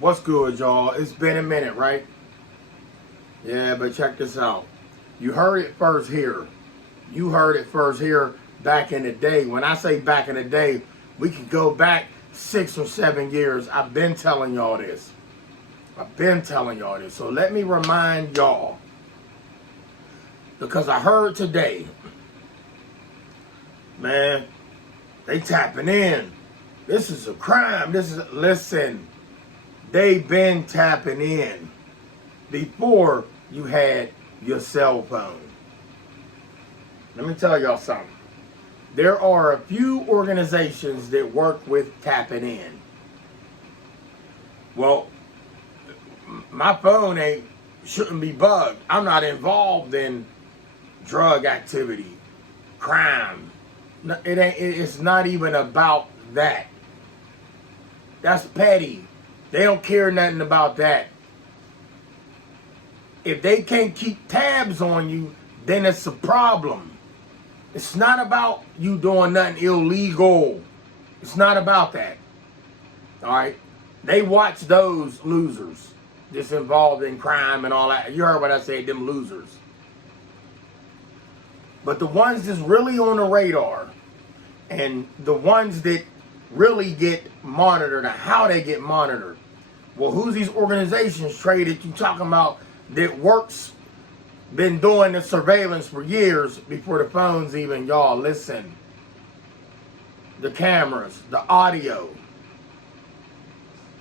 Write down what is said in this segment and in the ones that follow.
What's good, y'all? It's been a minute, right? Yeah, but check this out. You heard it first here. You heard it first here back in the day. When I say back in the day, we could go back 6 or 7 years. I've been telling y'all this. I've been telling y'all this. So let me remind y'all. Because I heard today, man, they tapping in. This is a crime. Listen, they been tapping in before you had your cell phone. Let me tell y'all something. There are a few organizations that work with tapping in. Well, my phone shouldn't be bugged. I'm not involved in drug activity, crime. It's not even about that. That's petty. They don't care nothing about that. If they can't keep tabs on you, then it's a problem. It's not about you doing nothing illegal. It's not about that. All right? They watch those losers that's involved in crime and all that. You heard what I said, them losers. But the ones that's really on the radar and the ones that really get monitored and how they get monitored. Well, who's these organizations, Trey, that you talking about that works, been doing the surveillance for years before the phones even, y'all, listen. The cameras, the audio,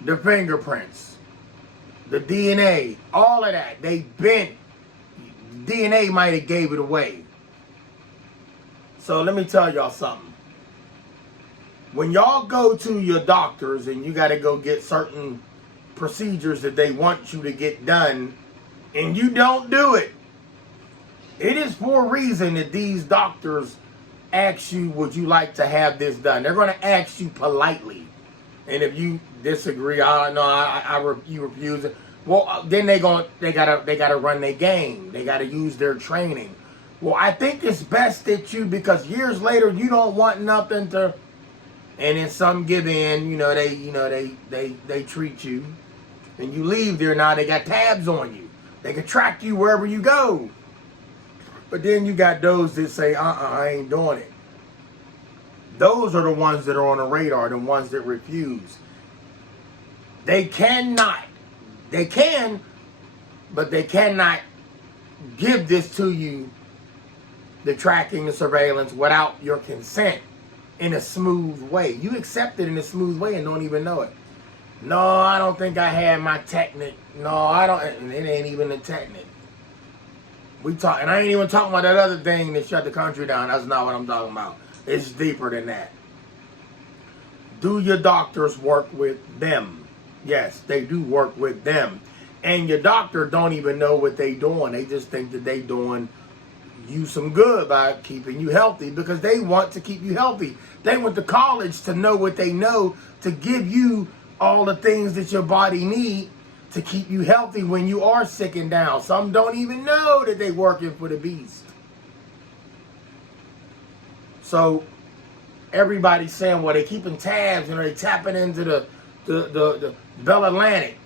the fingerprints, the DNA, all of that. They bent. DNA might have gave it away. So let me tell y'all something. When y'all go to your doctors and you got to go get certain procedures that they want you to get done and you don't do it, it is for a reason that these doctors ask you, would you like to have this done? They're going to ask you politely. And if you disagree, you refuse it. Well, then they gotta run their game. They gotta use their training. Well, I think it's best that because years later you don't want nothing to, and then some give in. They treat you, and you leave there. Now they got tabs on you. They can track you wherever you go. But then you got those that say, I ain't doing it. Those are the ones that are on the radar, the ones that refuse. They can, but they cannot give this to you, the tracking, the surveillance, without your consent in a smooth way. You accept it in a smooth way and don't even know it. No, I don't think I had my Technic. No, I don't. It ain't even a Technic. And I ain't even talking about that other thing that shut the country down. That's not what I'm talking about. It's deeper than that. Do your doctors work with them? Yes, they do work with them. And your doctor don't even know what they doing. They just think that they doing you some good by keeping you healthy because they want to keep you healthy. They went to college to know what they know to give you all the things that your body need to keep you healthy when you are sick and down. Some don't even know that they working for the beast. So everybody's saying, well, they keeping tabs, they tapping into the Bell Atlantic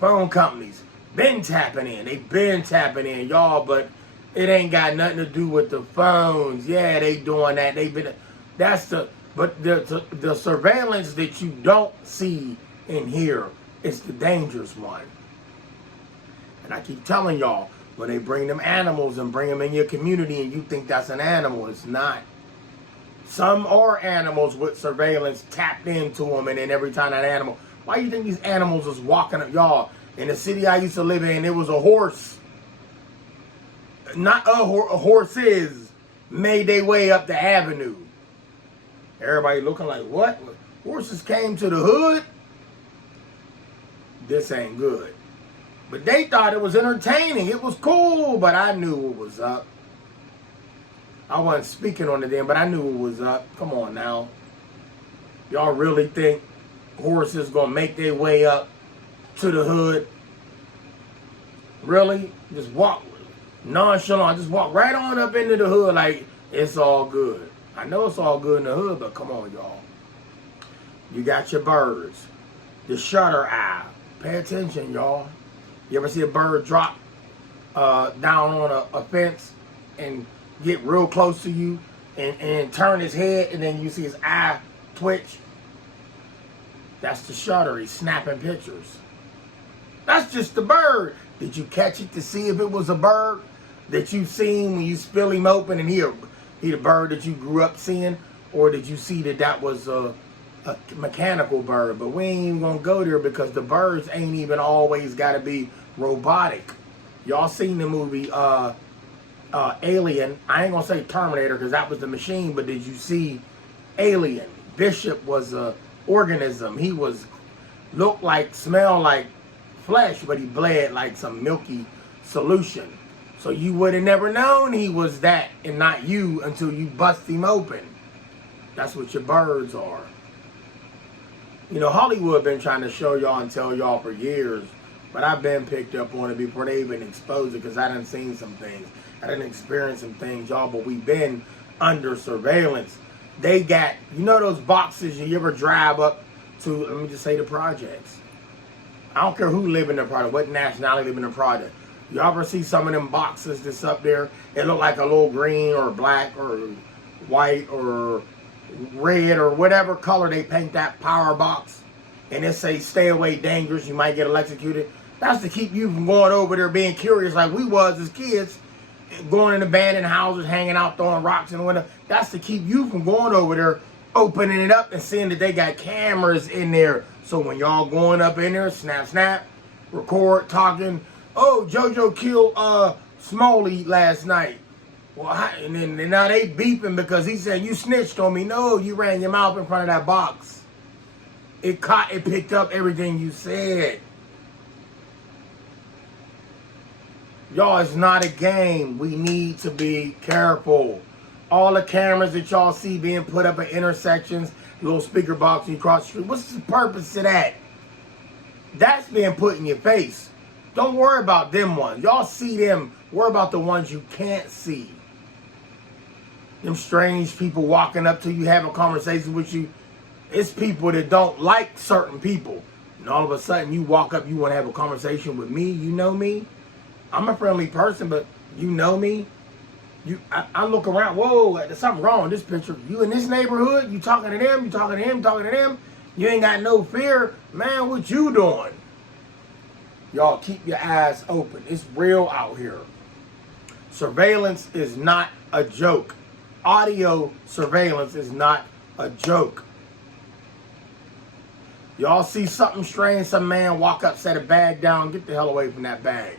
phone companies. Been tapping in. They been tapping in, y'all, but it ain't got nothing to do with the phones. Yeah, they doing that. But the surveillance that you don't see and hear is the dangerous one. And I keep telling y'all, when they bring them animals and bring them in your community and you think that's an animal, it's not. Some are animals with surveillance tapped into them, and then every time that animal, why do you think these animals is walking up, y'all? In the city I used to live in, it was a horse. Not horses made their way up the avenue. Everybody looking like, what? Horses came to the hood? This ain't good. But they thought it was entertaining. It was cool, but I knew what was up. I wasn't speaking on it then, but I knew what was up. Come on now. Y'all really think horses gonna make their way up to the hood? Really? Just walk nonchalant. Just walk right on up into the hood like it's all good. I know it's all good in the hood, but come on, y'all. You got your birds, the shutter eye. Pay attention, y'all. You ever see a bird drop down on a fence and get real close to you and turn his head, and then you see his eye twitch? That's the shutter. He's snapping pictures. That's just the bird. Did you catch it to see if it was a bird that you've seen when you spill him open and he the bird that you grew up seeing? Or did you see that was a mechanical bird? But we ain't even gonna go there because the birds ain't even always gotta be robotic. Y'all seen the movie Alien? I ain't gonna say Terminator because that was the machine, but did you see Alien? Bishop was a organism. He looked like, smelled like flesh, but he bled like some milky solution. So you would have never known he was that and not you until you bust him open. That's what your birds are. You know, Hollywood been trying to show y'all and tell y'all for years, but I've been picked up on it before they even exposed it because I done seen some things. I done experienced some things, y'all, but we've been under surveillance. They got, you know those boxes you ever drive up to, let me just say the projects. I don't care who live in the project, what nationality live in the project. You ever see some of them boxes that's up there? It look like a little green or black or white or red or whatever color they paint that power box. And it say, stay away, dangerous, you might get electrocuted. That's to keep you from going over there being curious like we was as kids. Going in abandoned houses, hanging out, throwing rocks in the window. That's to keep you from going over there, opening it up and seeing that they got cameras in there. So when y'all going up in there, snap, snap, record, talking. Oh, JoJo killed Smoley last night. Well, and then now they beeping because he said, you snitched on me. No, you ran your mouth in front of that box. It picked up everything you said. Y'all, it's not a game. We need to be careful. All the cameras that y'all see being put up at intersections, little speaker box when you cross the street, what's the purpose of that? That's being put in your face. Don't worry about them ones. Y'all see them. Worry about the ones you can't see. Them strange people walking up to you, having conversations with you. It's people that don't like certain people. And all of a sudden you walk up, you want to have a conversation with me. You know me. I'm a friendly person, but you know me. I look around, whoa, there's something wrong with this picture. You in this neighborhood, you talking to them, you talking to him, talking to them. You ain't got no fear. Man, what you doing? Y'all keep your eyes open. It's real out here. Surveillance is not a joke. Audio surveillance is not a joke. Y'all see something strange, some man walk up, set a bag down, get the hell away from that bag.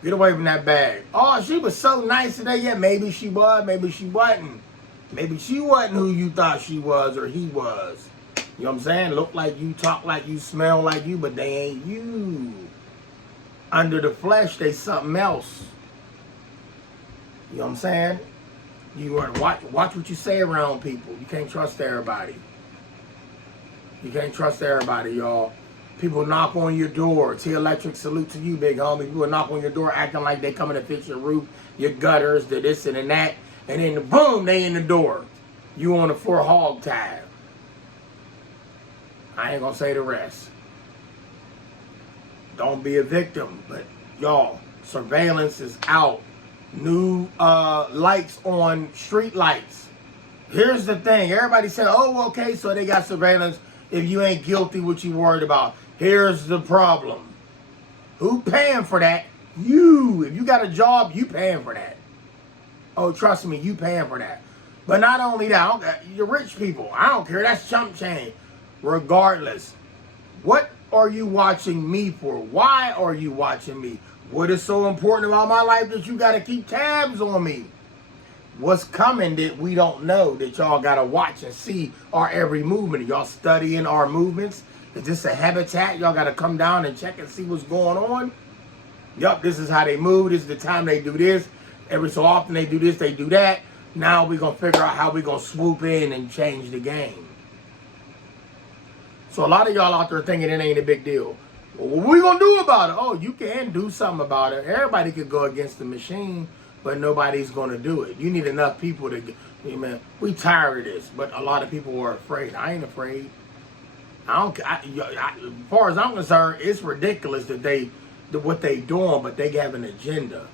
Get away from that bag. Oh, she was so nice today. Yeah, maybe she was, maybe she wasn't. Maybe she wasn't who you thought she was or he was. You know what I'm saying? Look like you, talk like you, smell like you, but they ain't you. Under the flesh, they something else. You know what I'm saying? You want to watch what you say around people. You can't trust everybody. You can't trust everybody, y'all. People knock on your door. T-Electric, salute to you, big homie. People knock on your door acting like they coming to fix your roof, your gutters, the this and that. And then boom, they in the door. You on the floor hog tied. I ain't gonna say the rest. Don't be a victim. But y'all, surveillance is out. New lights on street lights. Here's the thing. Everybody said, oh, okay, so they got surveillance. If you ain't guilty, what you worried about? Here's the problem. Who paying for that? You. If you got a job, you paying for that. Oh, trust me, you paying for that. But not only that, you're rich people. I don't care. That's chump change. Regardless, what are you watching me for? Why are you watching me? What is so important about my life that you got to keep tabs on me? What's coming that we don't know that y'all got to watch and see our every movement? Y'all studying our movements? Is this a habitat? Y'all got to come down and check and see what's going on? Yup, this is how they move. This is the time they do this. Every so often they do this, they do that. Now we're going to figure out how we're going to swoop in and change the game. So a lot of y'all out there thinking it ain't a big deal. Well, what we going to do about it? Oh, you can do something about it. Everybody could go against the machine, but nobody's going to do it. You need enough people to, man, we tired of this, but a lot of people are afraid. I ain't afraid. As far as I'm concerned, it's ridiculous what they doing, but they have an agenda.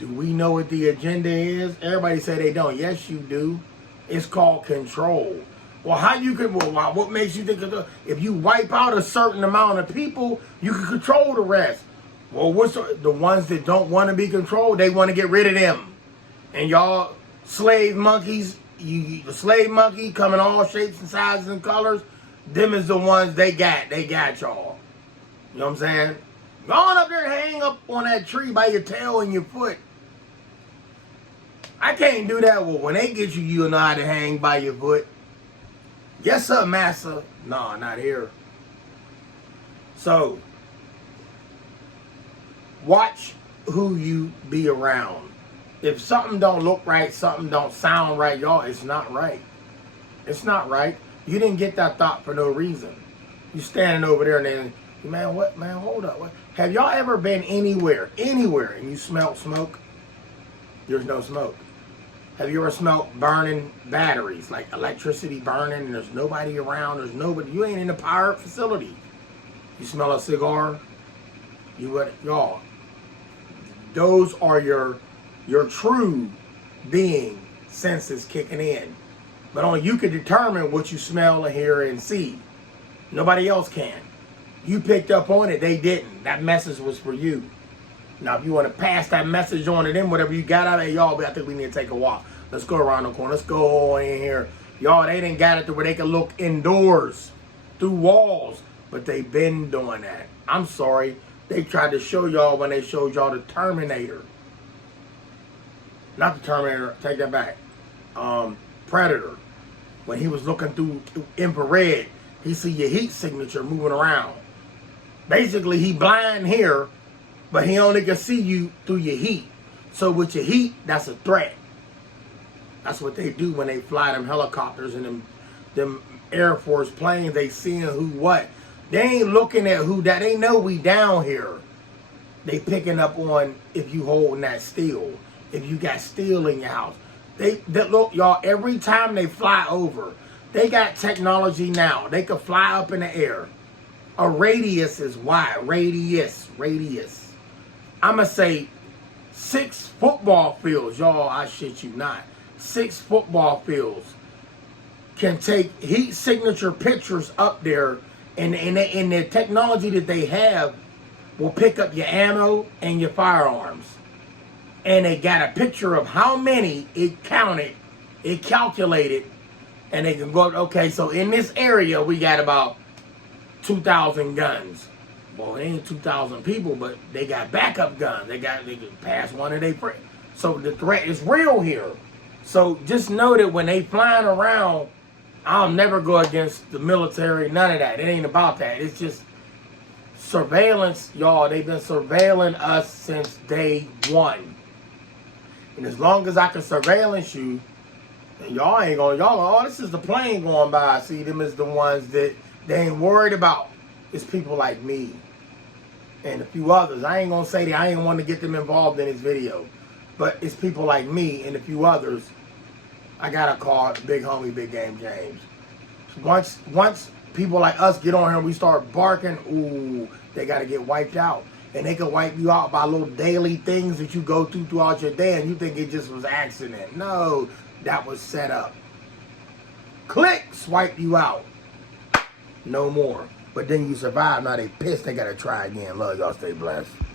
Do we know what the agenda is? Everybody say they don't. Yes, you do. It's called control. Well, what makes you think if you wipe out a certain amount of people, you can control the rest? Well, what's the ones that don't want to be controlled? They want to get rid of them. And y'all slave monkeys, the slave monkey come in all shapes and sizes and colors. Them is the ones they got. They got y'all. You know what I'm saying? Go on up there and hang up on that tree by your tail and your foot. I can't do that. Well, when they get you, you'll know how to hang by your foot. Yes, sir, massa. No, not here. So, watch who you be around. If something don't look right, something don't sound right, y'all, it's not right. It's not right. You didn't get that thought for no reason. You standing over there and then, man, what? Man, hold up. What? Have y'all ever been anywhere, and you smelled smoke? There's no smoke. Have you ever smelled burning batteries, like electricity burning, and there's nobody around, there's nobody, you ain't in a power facility. You smell a cigar, y'all, those are your true being senses kicking in. But only you can determine what you smell and hear and see. Nobody else can. You picked up on it, they didn't. That message was for you. Now, if you want to pass that message on to them, whatever you got out of it, y'all, I think we need to take a walk. Let's go around the corner. Let's go in here. Y'all, they didn't got it to where they can look indoors through walls, but they been doing that. I'm sorry. They tried to show y'all when they showed y'all the Terminator. Not the Terminator. Take that back. Predator. When he was looking through infrared, he see your heat signature moving around. Basically, he blind here, but he only can see you through your heat. So with your heat, that's a threat. That's what they do when they fly them helicopters and them Air Force planes. They seeing who what. They ain't looking at who that. They know we down here. They picking up on if you holding that steel. If you got steel in your house. They look, y'all, every time they fly over, they got technology now. They can fly up in the air. A radius is wide. Radius. I'ma say 6 football fields, y'all, I shit you not. 6 football fields can take heat signature pictures up there, and the technology that they have will pick up your ammo and your firearms. And they got a picture of how many it counted, it calculated, and they can go, okay, so in this area we got about 2,000 guns. Well, it ain't 2,000 people, but they got backup guns. They can pass one of their friends. So the threat is real here. So just know that when they flying around, I'll never go against the military, none of that. It ain't about that. It's just surveillance, y'all. They've been surveilling us since day one. And as long as I can surveillance you, and y'all ain't gonna, oh, this is the plane going by. See, them is the ones that they ain't worried about. It's people like me and a few others. I ain't gonna say that. I ain't want to get them involved in this video. But it's people like me and a few others. I gotta call Big Homie Big Game James. Once people like us get on here and we start barking, ooh, they gotta get wiped out. And they can wipe you out by little daily things that you go through throughout your day, and you think it just was accident. No, that was set up. Click, swipe you out. No more. But then you survive. Now they pissed. They gotta try again. Love y'all. Stay blessed.